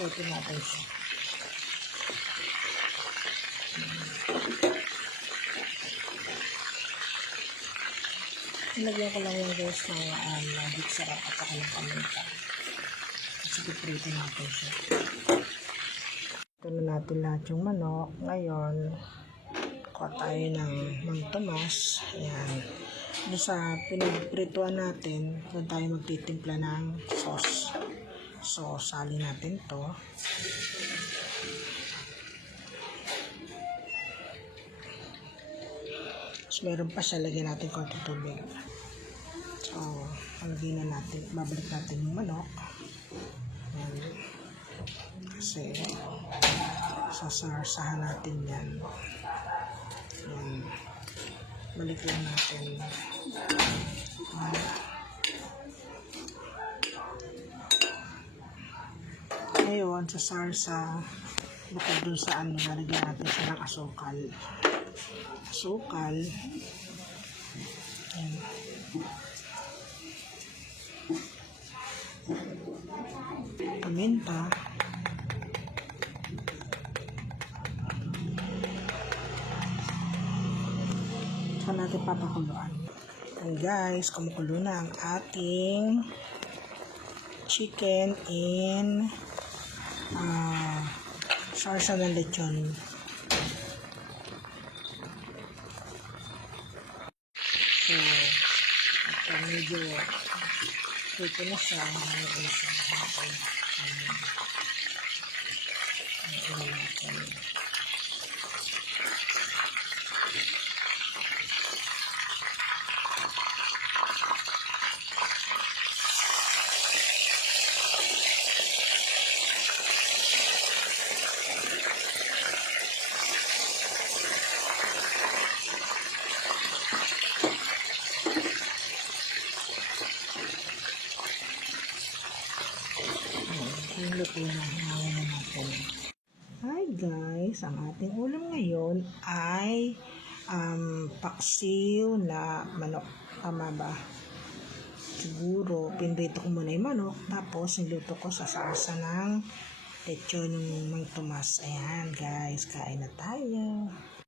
Ito natin siya. Nilagyan ko lang yung guys ng magic sarap at saka ng paminta. Kasi piprito natin siya. Ito na natin lahat yung manok. Ngayon, kuha tayo ng Mang Tomas. Ayan. Doon sa pinagprituan natin, doon tayo magtitimpla ng sauce. So, sali natin to. So, meron pa siya. Lagyan natin konti tubig. So, lagyan na natin. Babalik natin yung manok. Ayan. Kasi, sasarsahan natin yan. Ayan. Balik lang natin. Ngayon, sa sarsa, bukod dun sa nalagyan natin siya ng asukal. Asukal. Ayan. Paminta. Saan natin papakuluan. And guys, kumukulo na ang ating chicken in sarsa ng lechon. So, ito medyo ito na siya. Luto na, hinawa na natin. Hi guys, ang ating ulam ngayon ay paksiw na manok. Tama ba? Siguro, pinrito ko muna yung manok, tapos niluto ko sa salsa ng lechon ng Mang Tomas. Ayan guys, kain na tayo.